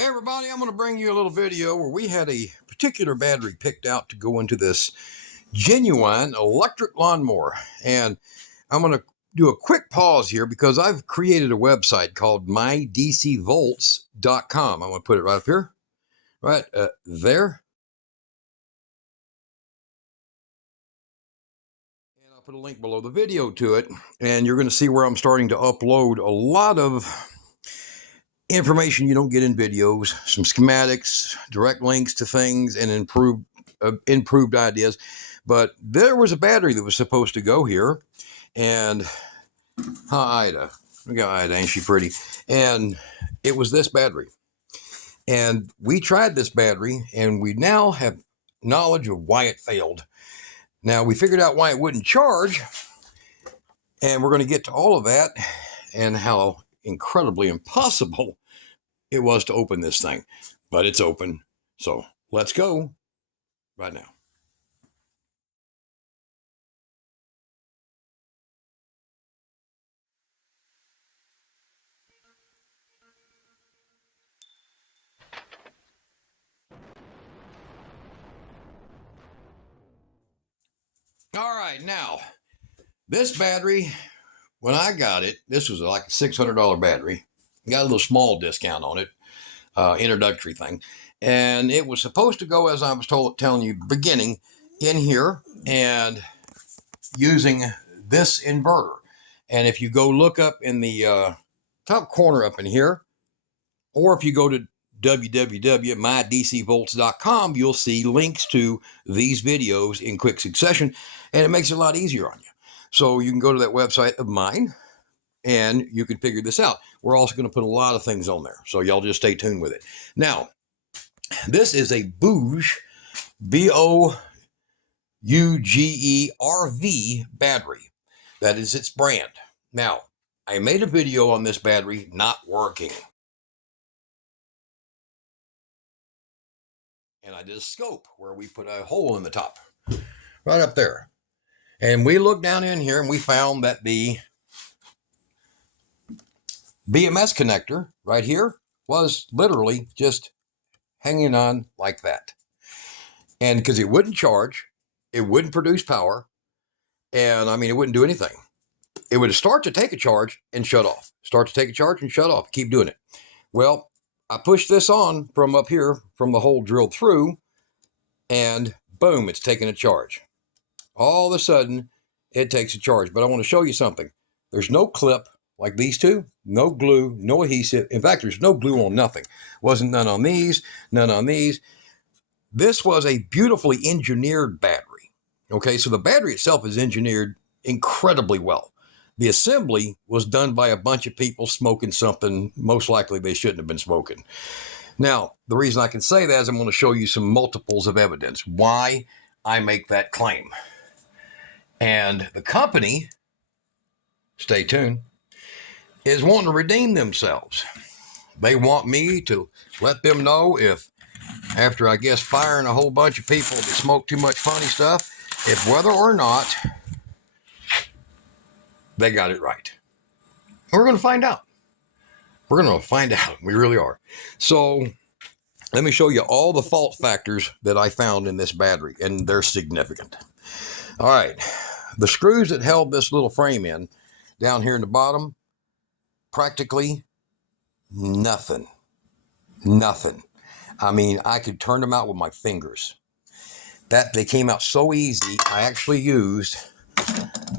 Hey everybody, I'm going to bring you a little video where we had a particular battery picked out to go into this genuine electric lawnmower. And I'm going to do a quick pause here because I've created a website called mydcvolts.com. I'm going to put it right up here, right there. And I'll put a link below the video to it. And you're going to see where I'm starting to upload a lot of information you don't get in videos, some schematics, direct links to things, and improved ideas. But there was a battery that was supposed to go here, and Ida, we got Ida, ain't she pretty? And it was this battery, and we tried this battery, and we now have knowledge of why it failed. Now we figured out why it wouldn't charge, and we're going to get to all of that and how incredibly impossible it was to open this thing, but it's open. So let's go right now. All right, now this battery, when I got it, this was like a $600 battery. Got a little small discount on it, introductory thing. And it was supposed to go, as I was telling you, beginning in here and using this inverter. And if you go look up in the top corner up in here, or if you go to www.mydcvolts.com, you'll see links to these videos in quick succession, and it makes it a lot easier on you. So you can go to that website of mine, and you can figure this out. We're also going to put a lot of things on there, so y'all just stay tuned with it. Now, this is a Bouge, B-O-U-G-E RV battery. That is its brand. Now, I made a video on this battery not working. And I did a scope where we put a hole in the top, right up there. And we looked down in here and we found that the BMS connector right here was literally just hanging on like that. And because it wouldn't charge, it wouldn't produce power, and I mean, it wouldn't do anything. It would start to take a charge and shut off, start to take a charge and shut off, keep doing it. Well, I pushed this on from up here, from the hole drilled through, and boom, it's taking a charge. All of a sudden, it takes a charge. But I want to show you something. There's no clip like these two, no glue, no adhesive. In fact, there's no glue on nothing. Wasn't none on these, none on these. This was a beautifully engineered battery. Okay, so the battery itself is engineered incredibly well. The assembly was done by a bunch of people smoking something most likely they shouldn't have been smoking. Now, the reason I can say that is I'm going to show you some multiples of evidence why I make that claim. And the company, stay tuned, is wanting to redeem themselves. They want me to let them know if, after I guess firing a whole bunch of people that smoke too much funny stuff, if whether or not they got it right. We're going to find out. We're going to find out. We really are. So let me show you all the fault factors that I found in this battery, and they're significant. All right. The screws that held this little frame in down here in the bottom, practically nothing. Nothing. I mean, I could turn them out with my fingers. They came out so easy. I actually used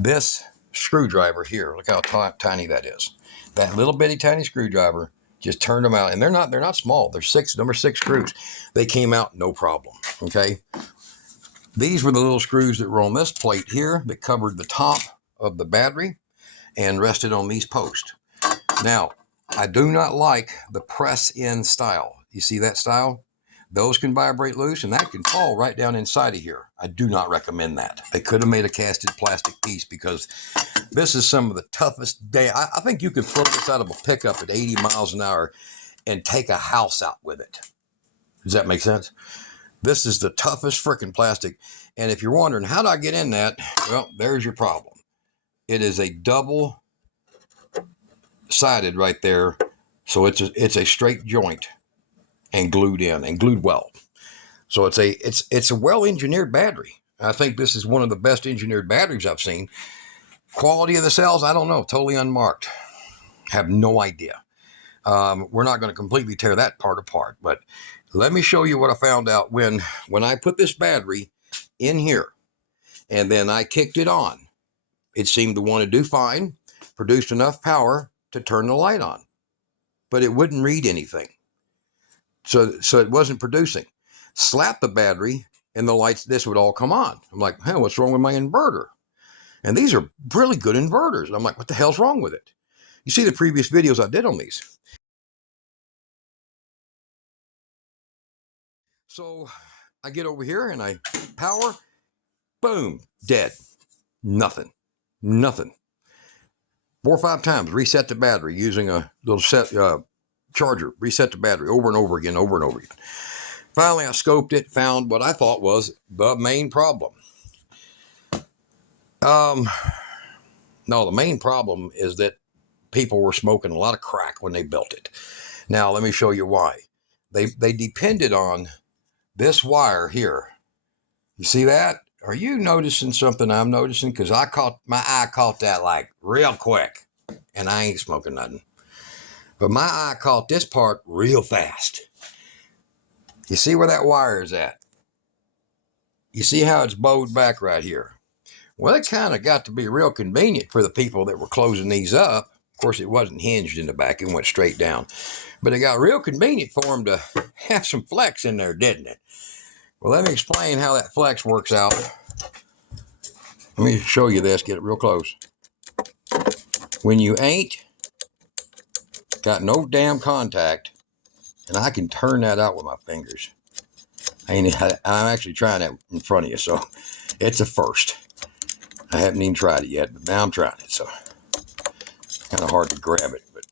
this screwdriver here. Look how tiny that is. That little bitty tiny screwdriver just turned them out, and they're not small. They're number six screws. They came out no problem. Okay. These were the little screws that were on this plate here that covered the top of the battery and rested on these posts. Now, I do not like the press-in style. You see that style? Those can vibrate loose, and that can fall right down inside of here. I do not recommend that. They could have made a casted plastic piece, because this is some of the toughest I think you could throw this out of a pickup at 80 miles an hour and take a house out with it. Does that make sense? This is the toughest freaking plastic. And if you're wondering, how do I get in that? Well, there's your problem. It is a double-sided right there. So it's a straight joint. and glued in and glued well. So it's a well-engineered battery. I think this is one of the best engineered batteries I've seen. Quality of the cells, I don't know, totally unmarked. Have no idea. We're not going to completely tear that part apart, but let me show you what I found out when I put this battery in here and then I kicked it on. It seemed to want to do fine, produced enough power to turn the light on, but it wouldn't read anything. So it wasn't producing. Slap the battery and the lights, this would all come on. I'm like, hey, what's wrong with my inverter? And these are really good inverters. And I'm like, what the hell's wrong with it? You see the previous videos I did on these. So I get over here and I power, boom, dead. Nothing. 4 or 5 times, reset the battery using a little set charger, reset the battery over and over again. Finally, I scoped it, found what I thought was the main problem. No, the main problem is that people were smoking a lot of crack when they built it. Now, let me show you why. They depended on this wire here. You see that? Are you noticing something I'm noticing? Because my eye caught that like real quick, and I ain't smoking nothing. But my eye caught this part real fast. You see where that wire is at? You see how it's bowed back right here? Well, it kind of got to be real convenient for the people that were closing these up. Of course, it wasn't hinged in the back. It went straight down. But it got real convenient for them to have some flex in there, didn't it? Well, let me explain how that flex works out. Let me show you this. Get it real close. When you ain't got no damn contact, and I can turn that out with my fingers. I'm actually trying that in front of you, so it's a first. I haven't even tried it yet, but now I'm trying it, so it's kind of hard to grab it. But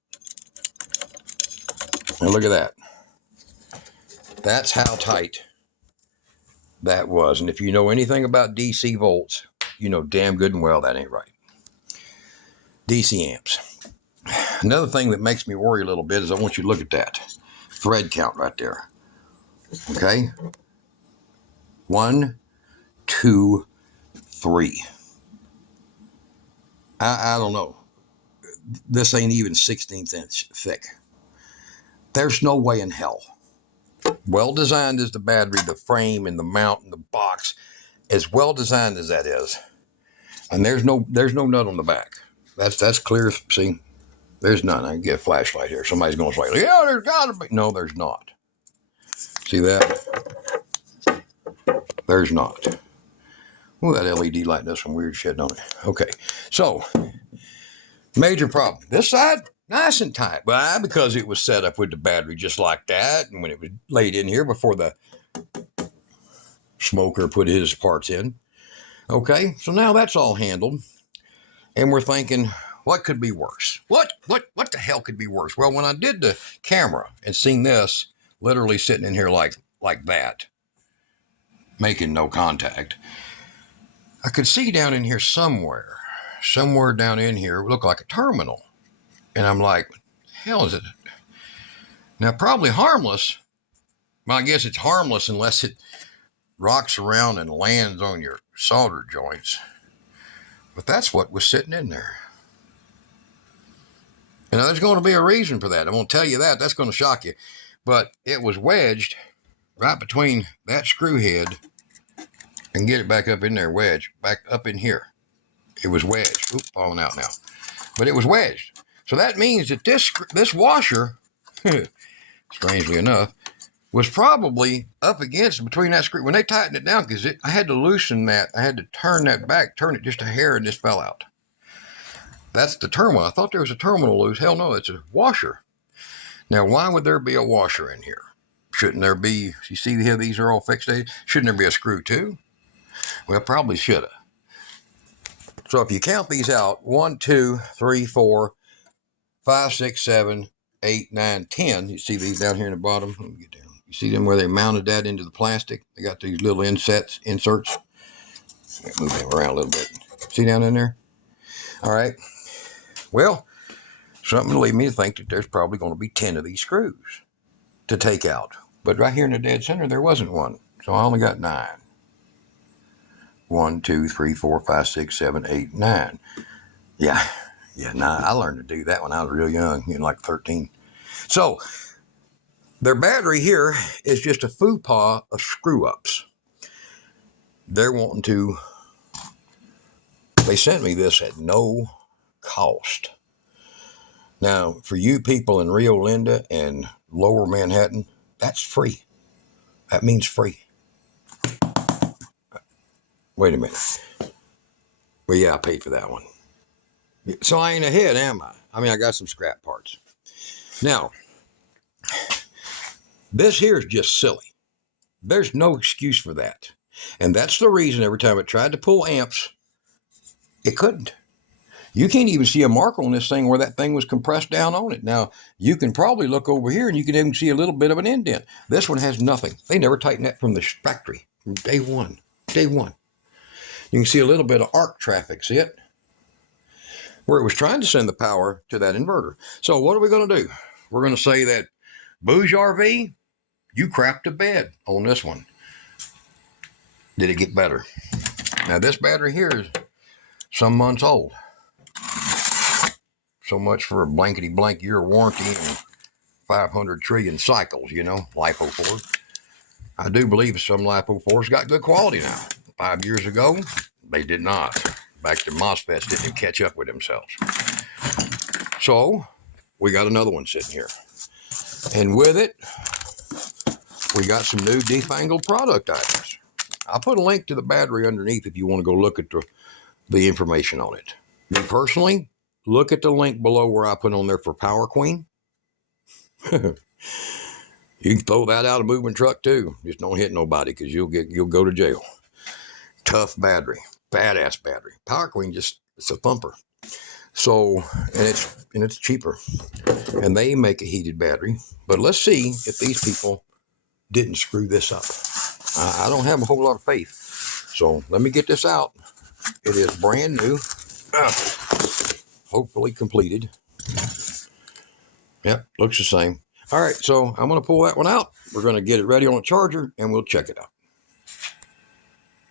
now look at that. That's how tight that was. And if you know anything about DC volts, you know damn good and well that ain't right. DC amps. Another thing that makes me worry a little bit is I want you to look at that thread count right there. Okay? 1, 2, 3. I don't know. This ain't even 16th inch thick. There's no way in hell. Well designed as the battery, the frame, and the mount, and the box, as well designed as that is, and there's no nut on the back. That's clear. See, there's none. I can get a flashlight here. Somebody's going to say, yeah, there's got to be. No, there's not. See that? There's not. Well, that LED light does some weird shit, don't it? Okay, so major problem. This side, nice and tight. Why? Because it was set up with the battery just like that, and when it was laid in here before the smoker put his parts in. Okay, so now that's all handled, and we're thinking, what could be worse? What the hell could be worse? Well, when I did the camera and seen this literally sitting in here like that, making no contact, I could see down in here somewhere down in here, it looked like a terminal. And I'm like, hell is it? Now, probably harmless. Well, I guess it's harmless unless it rocks around and lands on your solder joints. But that's what was sitting in there. And there's going to be a reason for that. I'm going to tell you that. That's going to shock you. But it was wedged right between that screw head and get it back up in there, wedged, back up in here. It was wedged. Oop, falling out now. But it was wedged. So that means that this washer, strangely enough, was probably up against between that screw. When they tightened it down, because I had to loosen that. I had to turn that back, turn it just a hair, and this fell out. That's the terminal. I thought there was a terminal loose. Hell no, it's a washer. Now, why would there be a washer in here? Shouldn't there be, you see how these are all fixed? Shouldn't there be a screw too? Well, probably should have. So if you count these out, 1, 2, 3, 4, 5, 6, 7, 8, 9, 10. You see these down here in the bottom? Let me get down. You see them where they mounted that into the plastic? They got these little inserts. Move them around a little bit. See down in there? All right. Well, something to lead me to think that there's probably going to be 10 of these screws to take out. But right here in the dead center, there wasn't one. So I only got 9. 1, 2, 3, 4, 5, 6, 7, 8, 9. Yeah, 9. I learned to do that when I was real young, like 13. So their battery here is just a faux-pas of screw-ups. They're wanting to, they sent me this at no cost. Now, for you people in Rio Linda and Lower Manhattan, that's free. That means free. Wait a minute. Well, yeah, I paid for that one. So I ain't ahead, am I? I mean, I got some scrap parts. Now, this here is just silly. There's no excuse for that. And that's the reason every time it tried to pull amps, it couldn't. You can't even see a mark on this thing where that thing was compressed down on it. Now, you can probably look over here and you can even see a little bit of an indent. This one has nothing. They never tightened that from the factory, from day one. Day one. You can see a little bit of arc traffic, see it? Where it was trying to send the power to that inverter. So what are we going to do? We're going to say that Bouge RV, you crapped a bed on this one. Did it get better? Now, this battery here is some months old. So much for a blankety blank year warranty and 500 trillion cycles, LiPo 4. I do believe some LiPo 4s got good quality now. 5 years ago, they did not. Back to MOSFETs didn't catch up with themselves. So we got another one sitting here. And with it, we got some new defangled product items. I'll put a link to the battery underneath if you want to go look at the information on it. Me personally, look at the link below where I put on there for Power Queen. You can throw that out of a moving truck too. Just don't hit nobody because you'll go to jail. Tough battery, badass battery. Power Queen it's a thumper. So and it's cheaper. And they make a heated battery. But let's see if these people didn't screw this up. I don't have a whole lot of faith. So let me get this out. It is brand new. Hopefully completed. Yep, looks the same. All right, so I'm going to pull that one out. We're going to get it ready on a charger, and we'll check it out.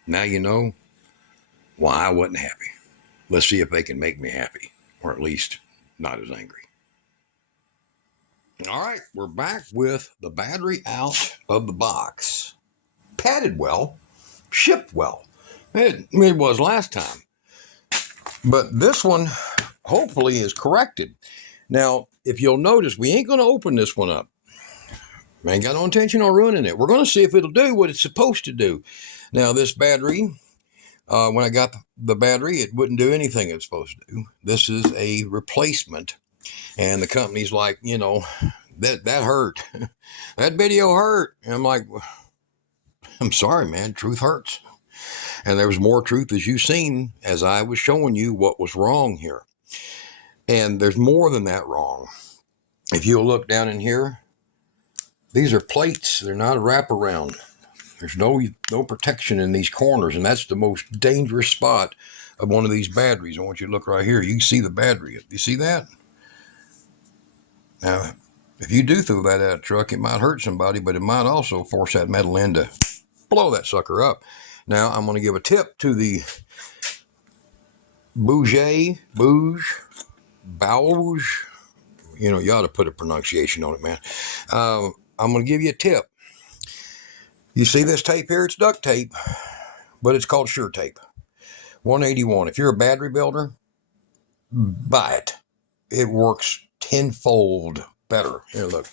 Now you know why I wasn't happy. Let's see if they can make me happy, or at least not as angry. All right, we're back with the battery out of the box. Padded well, shipped well. It was last time. But this one hopefully is corrected. Now, if you'll notice, we ain't going to open this one up. We ain't got no intention on ruining it. We're going to see if it'll do what it's supposed to do. Now, this battery, when I got the battery, it wouldn't do anything it's supposed to do. This is a replacement. And the company's like, that hurt. That video hurt. And I'm like, I'm sorry, man. Truth hurts. And there was more truth, as you've seen, as I was showing you what was wrong here. And there's more than that wrong. If you'll look down in here, these are plates. They're not a wraparound. There's no protection in these corners, and that's the most dangerous spot of one of these batteries. I want you to look right here. You can see the battery. You see that? Now, if you do throw that out of the truck, it might hurt somebody, but it might also force that metal end to blow that sucker up. Now, I'm going to give a tip to the Bouge, you ought to put a pronunciation on it, man. I'm going to give you a tip. You see this tape here? It's duct tape, but it's called Sure Tape. 181. If you're a battery builder, buy it. It works tenfold better. Here, look.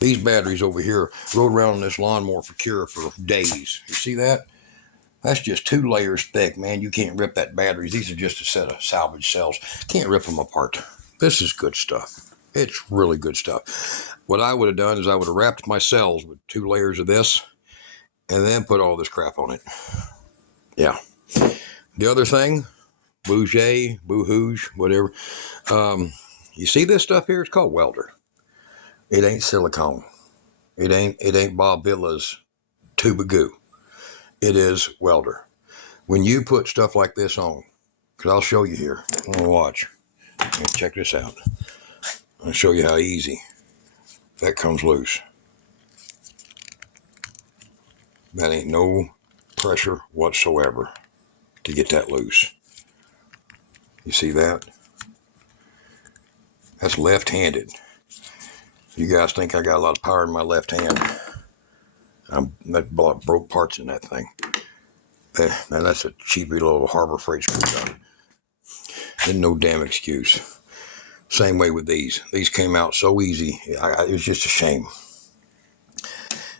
These batteries over here rode around on this lawnmower for Cure for days. You see that? That's just 2 layers thick, man. You can't rip that batteries. These are just a set of salvage cells. Can't rip them apart. This is good stuff. It's really good stuff. What I would have done is I would have wrapped my cells with 2 layers of this and then put all this crap on it. Yeah. The other thing, Bouge, Bouge, whatever. You see this stuff here? It's called welder. It ain't silicone. It ain't Bob Villa's tube of goo. It is welder. When you put stuff like this on, because I'll show you here. I'm going to watch. Check this out. I'll show you how easy that comes loose. That ain't no pressure whatsoever to get that loose. You see that? That's left-handed. You guys think I got a lot of power in my left hand. That broke parts in that thing. Now that's a cheapy little Harbor Freight screwdriver. There's no damn excuse. Same way with these. These came out so easy. It was just a shame.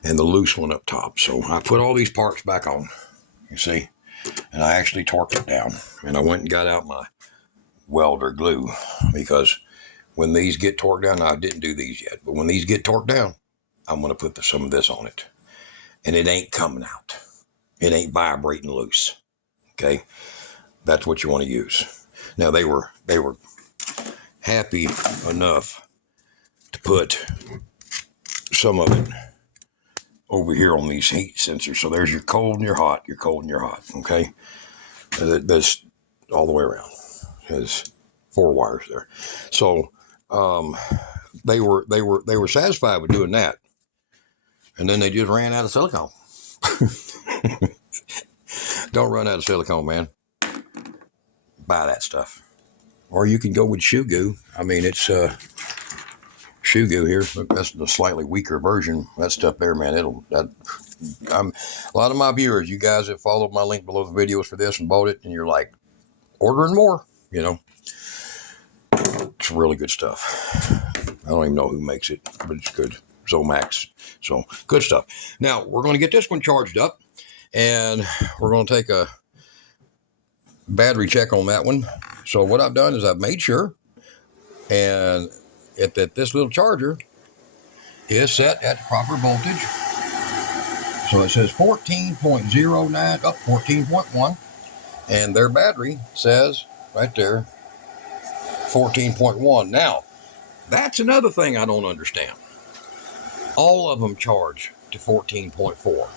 And the loose one up top. So I put all these parts back on. You see? And I actually torqued it down. And I went and got out my welder glue. Because when these get torqued down, I didn't do these yet. But when these get torqued down, I'm going to put some of this on it. And it ain't coming out. It ain't vibrating loose. Okay? That's what you want to use. Now they were happy enough to put some of it over here on these heat sensors. So there's your cold and your hot, your cold and your hot. Okay? That's all the way around. There's 4 wires there. So they were satisfied with doing that. And then they just ran out of silicone. Don't run out of silicone, man. Buy that stuff. Or you can go with shoe goo. I mean, it's shoe goo here. That's the slightly weaker version. That stuff there, man, a lot of my viewers, you guys that followed my link below the videos for this and bought it, and you're like, ordering more, you know. It's really good stuff. I don't even know who makes it, but it's good. Zomax. So, good stuff. Now, we're going to get this one charged up, and we're going to take a battery check on that one. So, what I've done is I've made sure and that this little charger is set at proper voltage. So, it says 14.09 up 14.1, and their battery says right there 14.1. Now, that's another thing I don't understand. All of them charge to 14.4.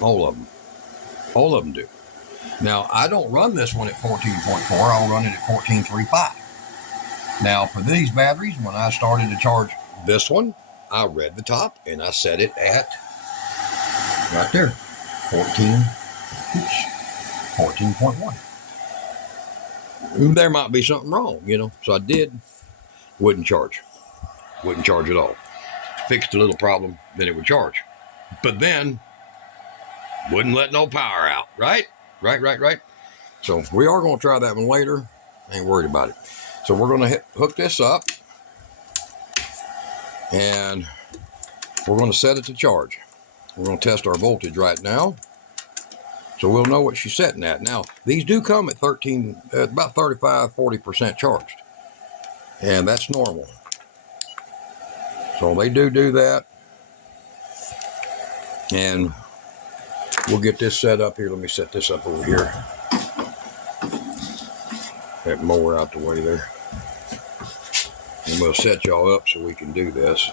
All of them. All of them do. Now, I don't run this one at 14.4. I'll run it at 14.35. Now, for these batteries, when I started to charge this one, I read the top and I set it at right there, 14.1. There might be something wrong, you know. So I wouldn't charge at all. Fixed a little problem, then it would charge. But then, wouldn't let no power out, right? Right. So we are going to try that one later. Ain't worried about it. So we're going to hook this up, and we're going to set it to charge. We're going to test our voltage right now, so we'll know what she's setting at. Now, these do come at about 35-40% charged, and that's normal. So they do that, and we'll get this set up here. Let me set this up over here. That mower out the way there. And we'll set y'all up so we can do this.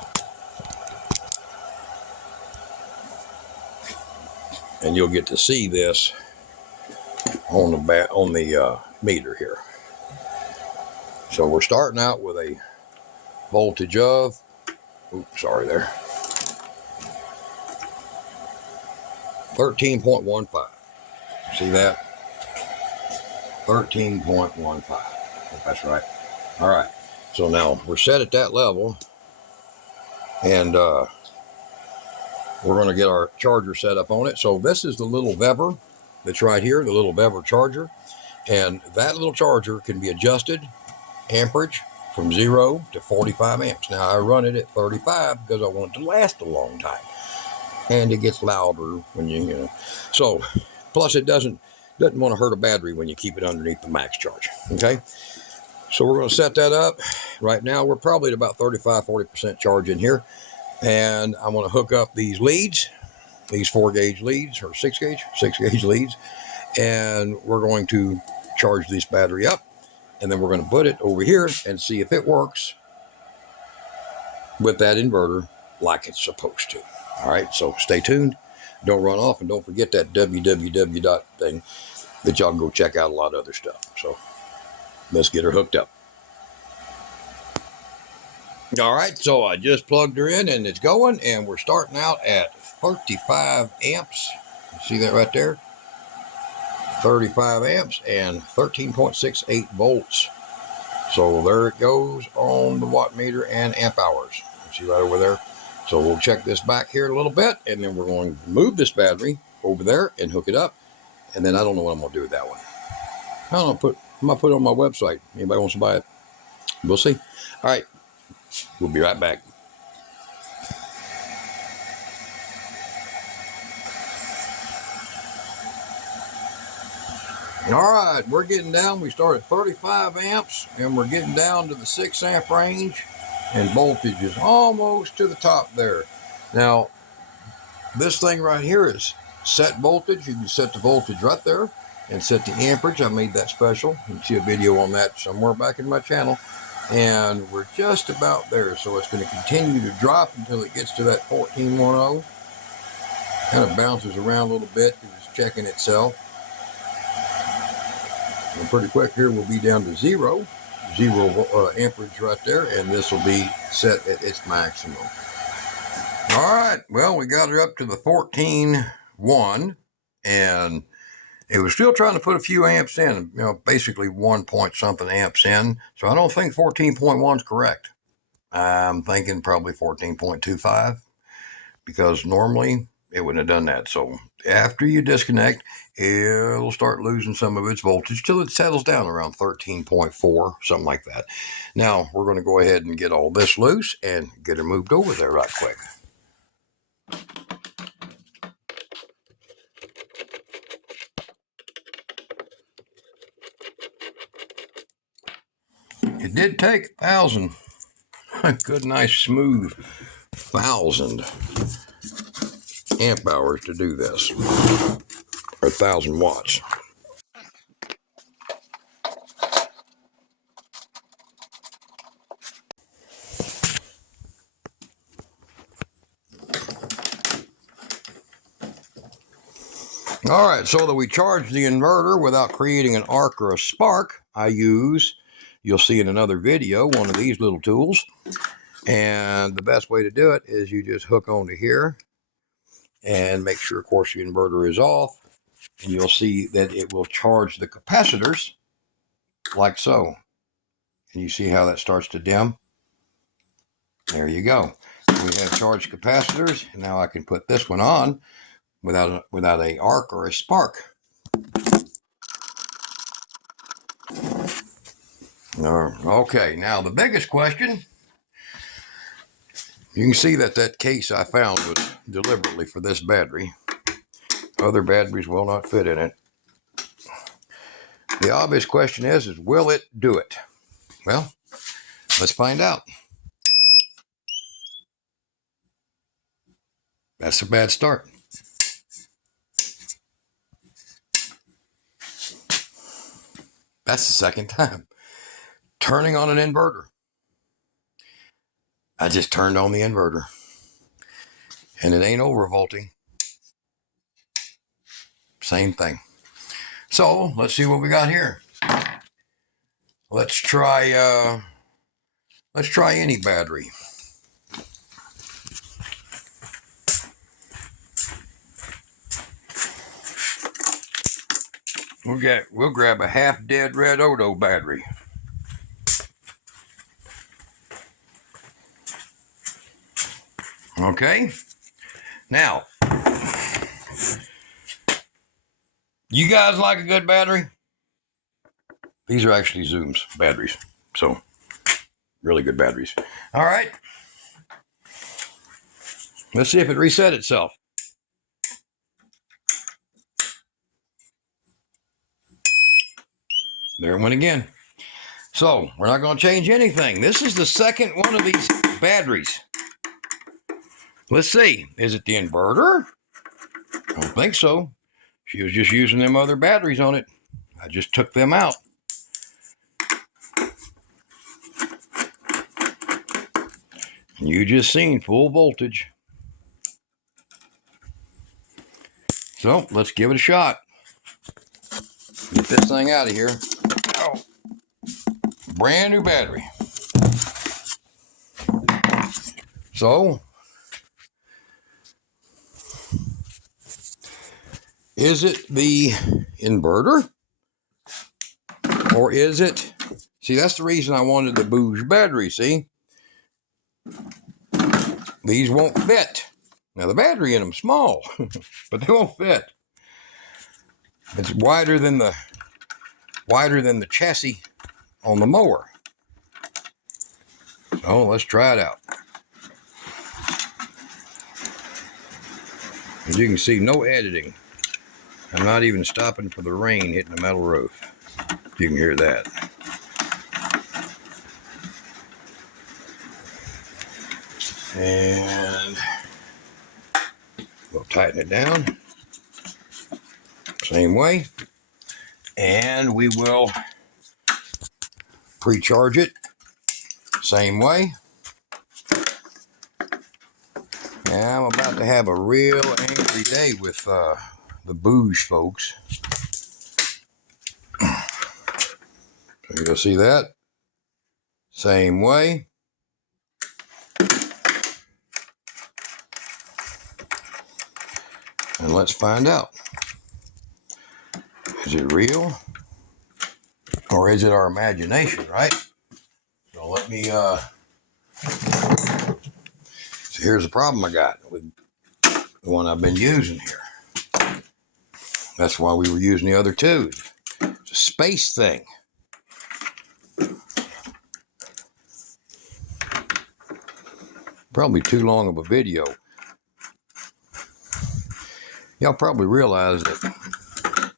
And you'll get to see this on the meter here. So we're starting out with a voltage of, oops, sorry there, 13.15. See that? 13.15. That's right. All right. So now we're set at that level, and we're going to get our charger set up on it. So this is the little Weber that's right here, the little Weber charger. And that little charger can be adjusted amperage from 0 to 45 amps. Now I run it at 35 because I want it to last a long time. And it gets louder when you know. So, plus it doesn't want to hurt a battery when you keep it underneath the max charge. Okay. So we're going to set that up. Right now we're probably at about 35-40% charge in here. And I'm going to hook up these leads, these 4-gauge leads, or 6-gauge leads. And we're going to charge this battery up. And then we're going to put it over here and see if it works with that inverter like it's supposed to. All right, so stay tuned. Don't run off, and don't forget that www thing that y'all can go check out a lot of other stuff. So let's get her hooked up. All right, so I just plugged her in and it's going, and we're starting out at 35 amps. You see that right there? 35 amps and 13.68 volts. So there it goes on the watt meter and amp hours. You see right over there? So we'll check this back here a little bit, and then we're going to move this battery over there and hook it up. And then I don't know what I'm going to do with that one. I don't know, I'm going to put it on my website. Anybody wants to buy it? We'll see. All right, we'll be right back. All right, we're getting down. We started 35 amps, and we're getting down to the 6 amp range, and voltage is almost to the top there. Now, this thing right here is set voltage. You can set the voltage right there and set the amperage. I made that special. You can see a video on that somewhere back in my channel. And we're just about there. So it's going to continue to drop until it gets to that 1410. Kind of bounces around a little bit because it's checking itself. And pretty quick here, we'll be down to zero amperage right there. And this will be set at its maximum. All right, well, we got her up to the 14.1, and it was still trying to put a few amps in, basically 1 point something amps in. So I don't think 14.1 is correct. I'm thinking probably 14.25, because normally it wouldn't have done that. So after you disconnect, it'll start losing some of its voltage till it settles down around 13.4, something like that. Now we're going to go ahead and get all this loose and get her moved over there right quick. It did take 1,000, good, nice, smooth 1,000 amp hours to do this, or 1,000 watts. All right, so that we charge the inverter without creating an arc or a spark, I use, you'll see in another video, one of these little tools. And the best way to do it is you just hook onto here and make sure, of course, the inverter is off. And you'll see that it will charge the capacitors like so. And you see how that starts to dim? There you go. We have charged capacitors. And now I can put this one on without a arc or a spark. Okay, now the biggest question, you can see that case I found was deliberately for this battery. Other batteries will not fit in it. The obvious question is will it do it? Well, let's find out. That's a bad start. That's the second time. Turning on an inverter. I just turned on the inverter. And it ain't overvolting. Same thing. So let's see what we got here. Let's try any battery. We'll grab a half dead red Odo battery. Okay. Now, you guys like a good battery? These are actually Zoom's batteries. So, really good batteries. All right. Let's see if it reset itself. There it went again. So, we're not going to change anything. This is the second one of these batteries. Let's see. Is it the inverter? I don't think so. She was just using them other batteries on it. I just took them out. And you just seen full voltage. So, let's give it a shot. Get this thing out of here. Oh, brand new battery. So, is it the inverter? Or is it, see, that's the reason I wanted the Bouge battery, see? These won't fit. Now, the battery in them's small, but they won't fit. It's wider than the chassis on the mower. So, let's try it out. As you can see, no editing. I'm not even stopping for the rain hitting the metal roof. You can hear that. And we'll tighten it down. Same way. And we will pre-charge it. Same way. Yeah, I'm about to have a real angry day with the Bouge folks. So you'll see that. Same way. And let's find out. Is it real? Or is it our imagination, right? So let me, so here's the problem I got with the one I've been using here. That's why we were using the other two. It's a space thing. Probably too long of a video. Y'all probably realize that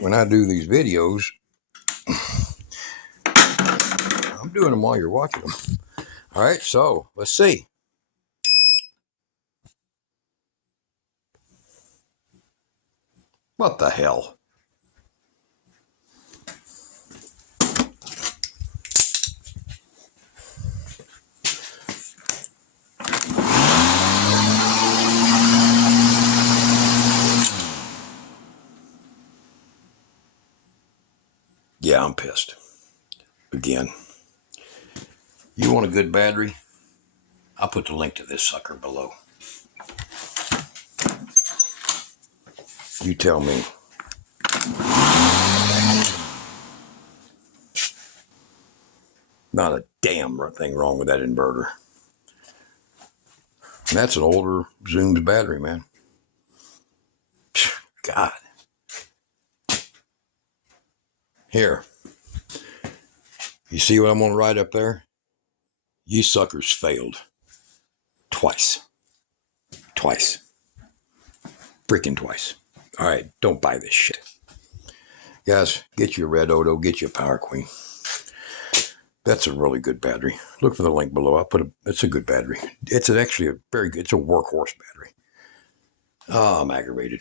when I do these videos, I'm doing them while you're watching them. All right, so let's see. What the hell? Yeah, I'm pissed. Again. You want a good battery? I'll put the link to this sucker below. You tell me. Not a damn thing wrong with that inverter. And that's an older Zooms battery, man. God. Here. You see what I'm going to write up there? You suckers failed. Twice. Twice. Freaking twice. All right, don't buy this shit. Guys, get you a Red Odo, get you a Power Queen. That's a really good battery. Look for the link below. It's a good battery. It's actually a very good, it's a workhorse battery. Oh, I'm aggravated.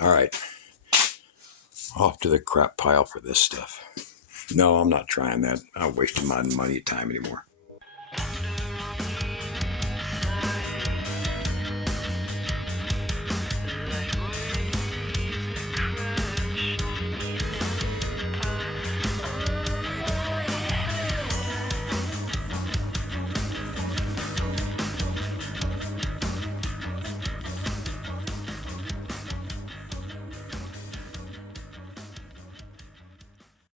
All right. Off to the crap pile for this stuff. No, I'm not trying that. I'm wasting my money and time anymore.